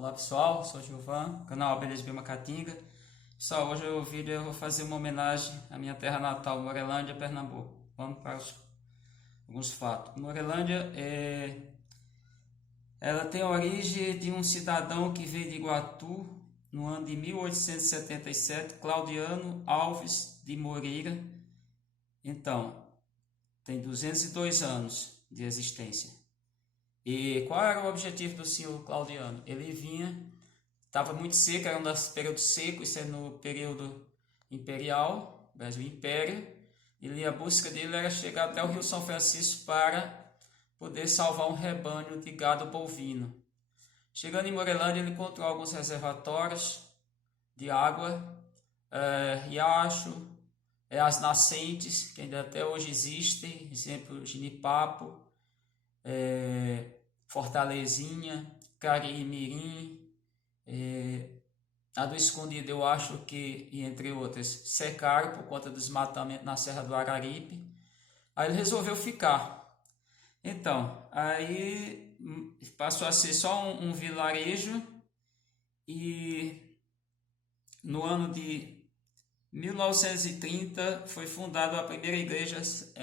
Olá pessoal, sou o Gilvan, canal Abelhas Bimacatinga. Pessoal, hoje o vídeo eu vou fazer uma homenagem à minha terra natal, Morelândia, Pernambuco. Vamos para alguns fatos. Morelândia ela tem a origem de um cidadão que veio de Iguatu no ano de 1877, Claudiano Alves de Moreira. Então, tem 202 anos de existência. E qual era o objetivo do senhor Claudiano? Ele estava muito seco, era um dos períodos secos, isso é no período imperial, Brasil Império. A busca dele era chegar até o Rio São Francisco para poder salvar um rebanho de gado bovino. Chegando em Morelândia, ele encontrou alguns reservatórios de água, riacho, as nascentes, que ainda até hoje existem, exemplo, Ginipapo, Fortalezinha, Carimirim, a do Escondido, eu acho que, e entre outras, secaram por conta do desmatamento na Serra do Araripe. Aí ele resolveu ficar. Então, aí passou a ser só um vilarejo e no ano de 1930 foi fundada a primeira igreja,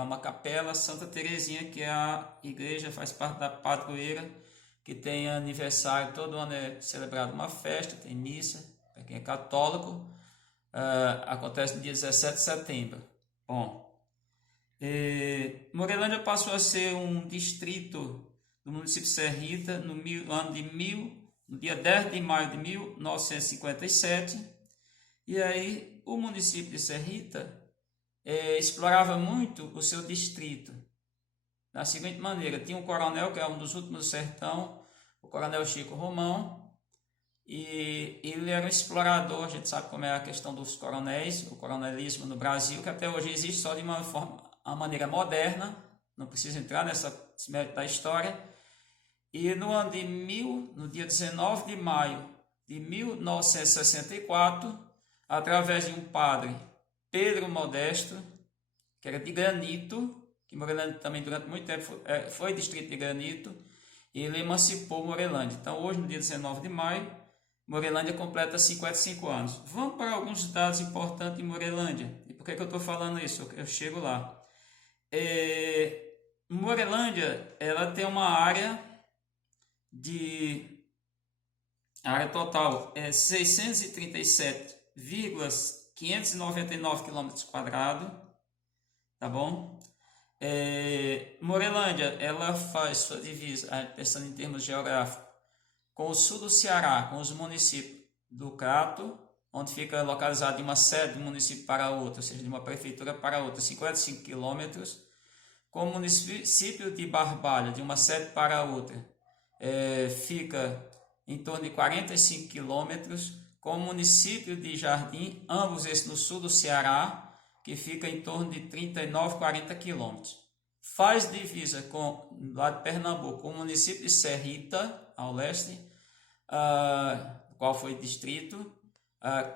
uma capela, Santa Terezinha, que é a igreja, faz parte da padroeira, que tem aniversário, todo ano é celebrada uma festa, tem missa, para quem é católico, acontece no dia 17 de setembro. Bom, Morelândia passou a ser um distrito do município Serrita no dia 10 de maio de 1957, e aí o município de Serrita explorava muito o seu distrito da seguinte maneira: tinha um coronel que é um dos últimos do sertão, o coronel Chico Romão, e ele era um explorador. A gente sabe como é a questão dos coronéis, o coronelismo no Brasil, que até hoje existe só de uma maneira moderna, não precisa entrar nessa mérito da história. E no dia 19 de maio de 1964, através de um padre, Pedro Modesto, que era de Granito, que Morelândia também durante muito tempo foi distrito de Granito, e ele emancipou Morelândia. Então hoje, no dia 19 de maio, Morelândia completa 55 anos. Vamos para alguns dados importantes de Morelândia. E por que eu estou falando isso? Eu chego lá. Morelândia, ela tem uma área total 637,599 km², tá bom? Morelândia, ela faz sua divisa, pensando em termos geográficos, com o sul do Ceará, com os municípios do Crato, onde fica localizado de uma sede de um município para outra, ou seja, de uma prefeitura para outra, 55 km, com o município de Barbalha, de uma sede para outra, fica em torno de 45 km, com o município de Jardim, ambos esses no sul do Ceará, que fica em torno de 39, 40 km. Faz divisa lá de Pernambuco, com o município de Serrita, ao leste, qual foi distrito,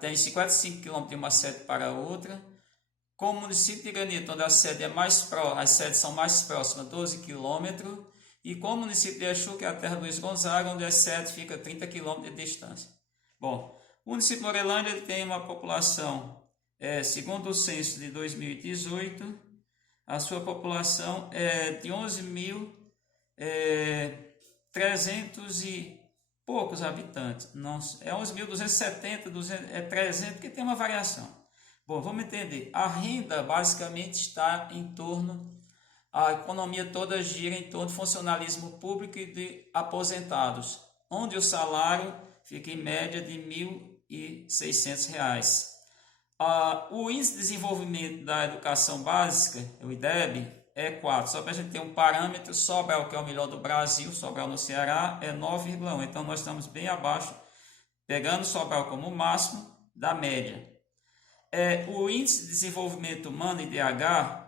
tem 55 km de uma sede para outra, com o município de Granito, onde as sedes são mais próximas, 12 km, e com o município de Exu, que é a terra do Luiz Gonzaga, onde as sedes ficam a 30 km de distância. Bom, o município de Morelândia tem uma população, segundo o censo de 2018, a sua população é de 11.300 e poucos habitantes. Não, é 11.270, 300, que tem uma variação. Bom, vamos entender. A renda basicamente está em torno, a economia toda gira em torno do funcionalismo público e de aposentados, onde o salário fica em média de R$ 1.600. O índice de desenvolvimento da educação básica, o IDEB, é 4. Só para a gente ter um parâmetro, Sobral, que é o melhor do Brasil, Sobral no Ceará, é 9,1. Então nós estamos bem abaixo, pegando Sobral como máximo, da média. O índice de desenvolvimento humano, IDH,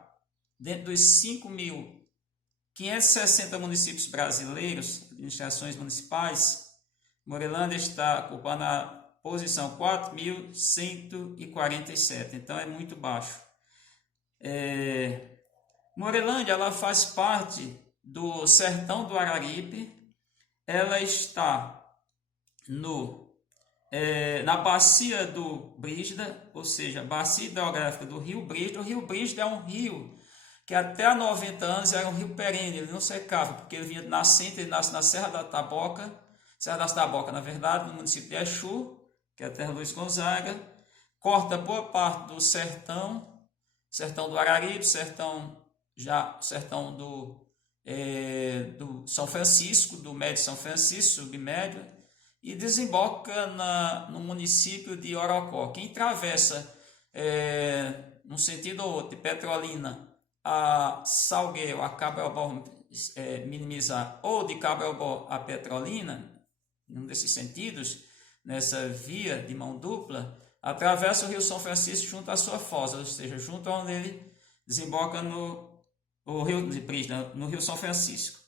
dentro dos 5.560 municípios brasileiros, administrações municipais, Morelândia está ocupando a posição 4.147, então é muito baixo. Morelândia, ela faz parte do sertão do Araripe, ela está na bacia do Brígida, ou seja, a bacia hidrográfica do rio Brígida. O rio Brígida é um rio que até há 90 anos era um rio perene, ele não secava, porque ele vinha nascente, ele nasce na Serra da Taboca, na verdade, no município de Exu, que é a terra Luiz Gonzaga, corta boa parte do sertão do Araripe, sertão do São Francisco, do Médio São Francisco, submédio, e desemboca no município de Orocó. Quem atravessa num sentido ou outro de Petrolina a Salgueiro, a Cabral-Bó, minimizar, ou de Cabral-Bó a Petrolina, num desses sentidos, nessa via de mão dupla, atravessa o Rio São Francisco junto à sua foz, ou seja, junto a onde ele desemboca no Rio de Brígida, no Rio São Francisco.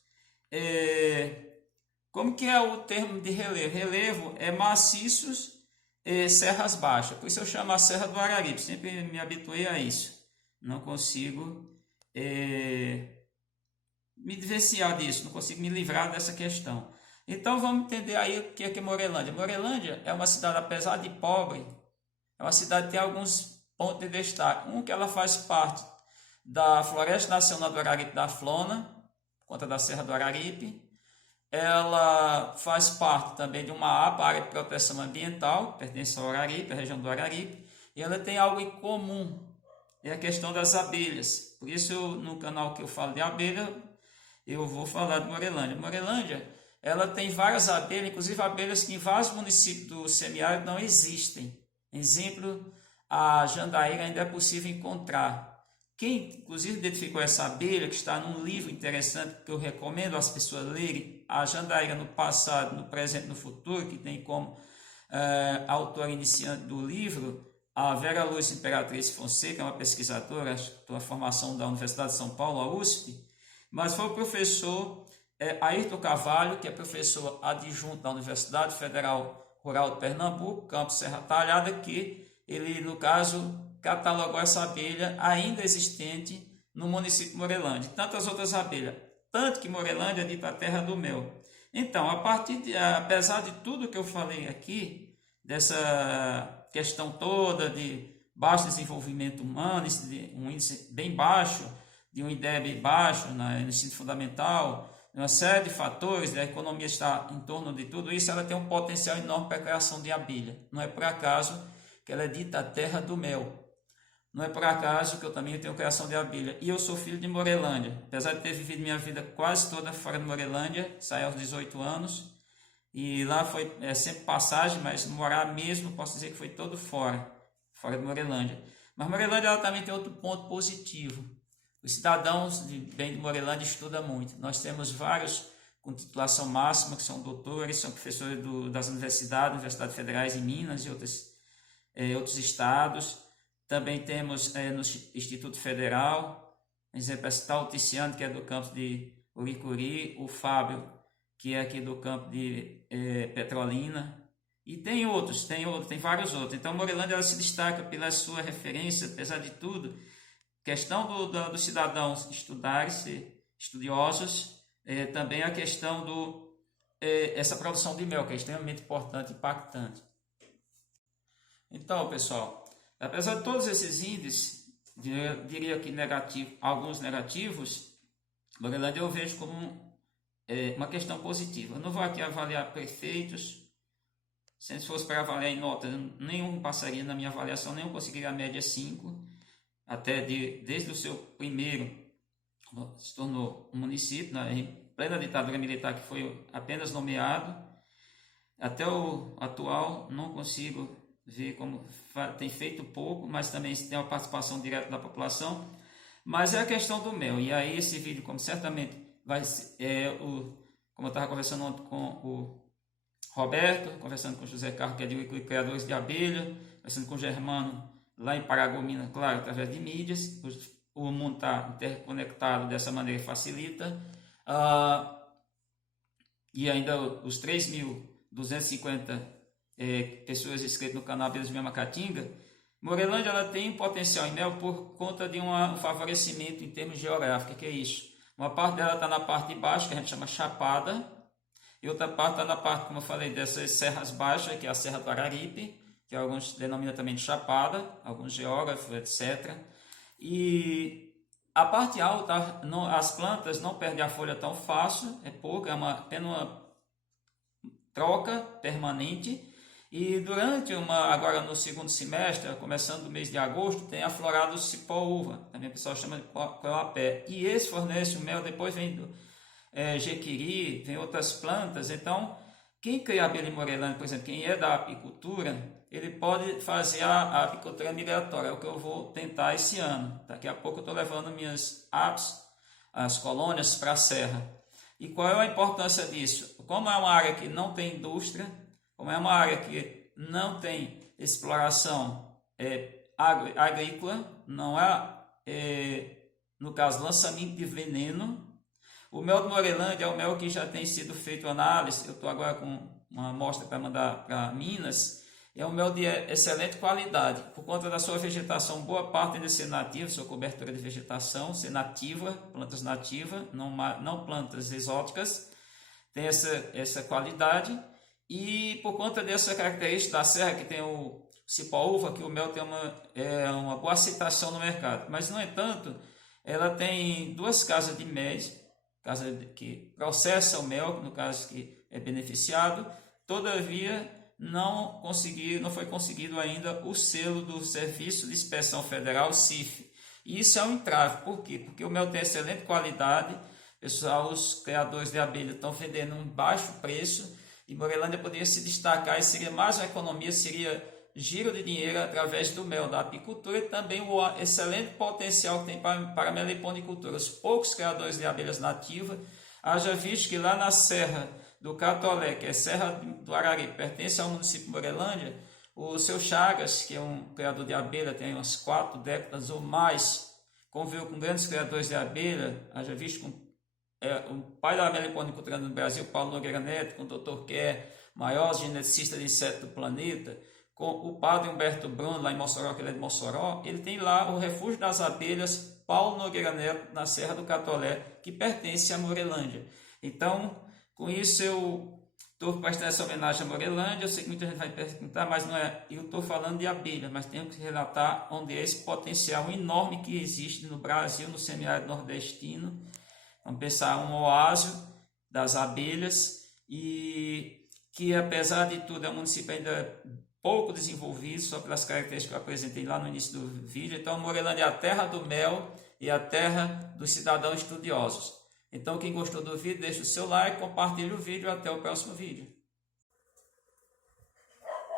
Como que é o termo de relevo? Relevo é maciços e serras baixas, por isso eu chamo a Serra do Araripe, sempre me habituei a isso. Não consigo me divorciar disso, não consigo me livrar dessa questão. Então vamos entender aí o que é Morelândia. Morelândia é uma cidade, apesar de pobre, é uma cidade que tem alguns pontos de destaque. Um, que ela faz parte da Floresta Nacional do Araripe da Flona, por conta da Serra do Araripe. Ela faz parte também de uma APA, Área de Proteção Ambiental, que pertence ao Araripe, a região do Araripe. E ela tem algo em comum, é a questão das abelhas. Por isso, no canal que eu falo de abelha, eu vou falar de Morelândia. Morelândia, ela tem várias abelhas, inclusive abelhas que em vários municípios do semiárido não existem. Exemplo, a jandaíra ainda é possível encontrar. Quem, inclusive, identificou essa abelha, que está num livro interessante que eu recomendo às pessoas lerem, A Jandaíra no Passado, no Presente e no Futuro, que tem como autora iniciante do livro a Vera Lúcia Imperatriz Fonseca, uma pesquisadora da formação da Universidade de São Paulo, a USP, mas foi o professor Ayrton Carvalho, que é professor adjunto da Universidade Federal Rural de Pernambuco, campus Serra Talhada, que ele, no caso, catalogou essa abelha ainda existente no município de Morelândia, e tantas outras abelhas, tanto que Morelândia é dita a terra do mel. Então, apesar de tudo que eu falei aqui, dessa questão toda de baixo desenvolvimento humano, um índice bem baixo, de um IDEB baixo no ensino fundamental, uma série de fatores, a economia está em torno de tudo isso, ela tem um potencial enorme para a criação de abelha. Não é por acaso que ela é dita a terra do mel. Não é por acaso que eu também tenho criação de abelha. E eu sou filho de Morelândia. Apesar de ter vivido minha vida quase toda fora de Morelândia, saí aos 18 anos. E lá foi sempre passagem, mas morar mesmo, posso dizer que foi todo fora de Morelândia. Mas Morelândia ela também tem outro ponto positivo. Os cidadãos de Morelândia estudam muito. Nós temos vários com titulação máxima, que são doutores, são professores das universidades federais em Minas e outros estados. Também temos no Instituto Federal, por exemplo, o Ticiano, que é do campo de Uricuri, o Fábio, que é aqui do campo de Petrolina, e tem vários outros. Então, Morelândia ela se destaca pela sua referência, apesar de tudo, questão dos cidadãos estudarem, ser estudiosos, também a questão essa produção de mel, que é extremamente importante e impactante. Então, pessoal, apesar de todos esses índices, diria que alguns negativos, Morelândia eu vejo como uma questão positiva. Eu não vou aqui avaliar prefeitos, se fosse para avaliar em nota, nenhum passaria na minha avaliação, nenhum conseguiria a média 5, até desde o seu primeiro, se tornou um município, em plena ditadura militar, que foi apenas nomeado, até o atual não consigo ver como tem feito pouco, mas também tem uma participação direta da população. Mas é a questão do mel, e aí esse vídeo, como certamente vai ser, como eu estava conversando ontem com o Roberto, conversando com o José Carlos, que é de criadores de abelha, conversando com o Germano, lá em Paragominas, claro, através de mídias, o mundo está interconectado dessa maneira, facilita, e ainda os 3.250 pessoas inscritas no canal Abelhas de Memacatinga. Morelândia ela tem um potencial em mel por conta de um favorecimento em termos geográficos. Que é isso? Uma parte dela está na parte de baixo, que a gente chama chapada, e outra parte está na parte, como eu falei, dessas serras baixas, que é a Serra do Araripe, que alguns denominam também de Chapada, alguns geógrafos, etc. E a parte alta, as plantas não perdem a folha tão fácil, é pouca, apenas uma troca permanente. E durante agora no segundo semestre, começando no mês de agosto, tem aflorado o cipó-uva, também o pessoal chama de coapé. E esse fornece o mel, depois vem do jequiri, vem outras plantas. Então, quem cria abelha em Morelândia, por exemplo, quem é da apicultura, ele pode fazer a apicultura migratória, é o que eu vou tentar esse ano. Daqui a pouco eu estou levando minhas apes, as colônias, para a serra. E qual é a importância disso? Como é uma área que não tem indústria, como é uma área que não tem exploração agrícola, não no caso, lançamento de veneno. O mel de Morelândia é o mel que já tem sido feito análise, eu estou agora com uma amostra para mandar para Minas, é um mel de excelente qualidade, por conta da sua vegetação, boa parte de ser nativa, sua cobertura de vegetação, ser nativa, plantas nativas, não plantas exóticas, tem essa qualidade. E por conta dessa característica da serra, que tem o cipó-uva, que o mel tem uma boa aceitação no mercado. Mas, no entanto, ela tem duas casas de mel, casa que processa o mel, no caso que é beneficiado, todavia não foi conseguido ainda o selo do Serviço de Inspeção Federal, CIF. E isso é um entrave. Por quê? Porque o mel tem excelente qualidade, pessoal, os criadores de abelha estão vendendo um baixo preço, e Morelândia poderia se destacar e seria mais uma economia, seria giro de dinheiro através do mel da apicultura e também o excelente potencial que tem para a meliponicultura. Os poucos criadores de abelhas nativas, haja visto que lá na Serra do Catolé, que é Serra do Araripe, pertence ao município de Morelândia, o seu Chagas, que é um criador de abelha, tem umas 4 décadas ou mais, conviveu com grandes criadores de abelha, haja visto com o pai da meliponicultura no Brasil, Paulo Nogueira Neto, com o Dr. Kerr, maior geneticista de insetos do planeta, com o padre Humberto Bruno, lá em Mossoró, que ele é de Mossoró, ele tem lá o Refúgio das Abelhas, Paulo Nogueira Neto, na Serra do Catolé, que pertence a Morelândia. Então, com isso eu estou prestando essa homenagem a Morelândia. Eu sei que muita gente vai perguntar, mas não é, eu estou falando de abelha, mas tenho que relatar onde é esse potencial enorme que existe no Brasil, no semiárido nordestino. Vamos pensar um oásis das abelhas e que, apesar de tudo, é um município ainda pouco desenvolvido, só pelas características que eu apresentei lá no início do vídeo. Então, Morelândia é a terra do mel e a terra dos cidadãos estudiosos. Então, quem gostou do vídeo, deixa o seu like, compartilhe o vídeo. Até o próximo vídeo.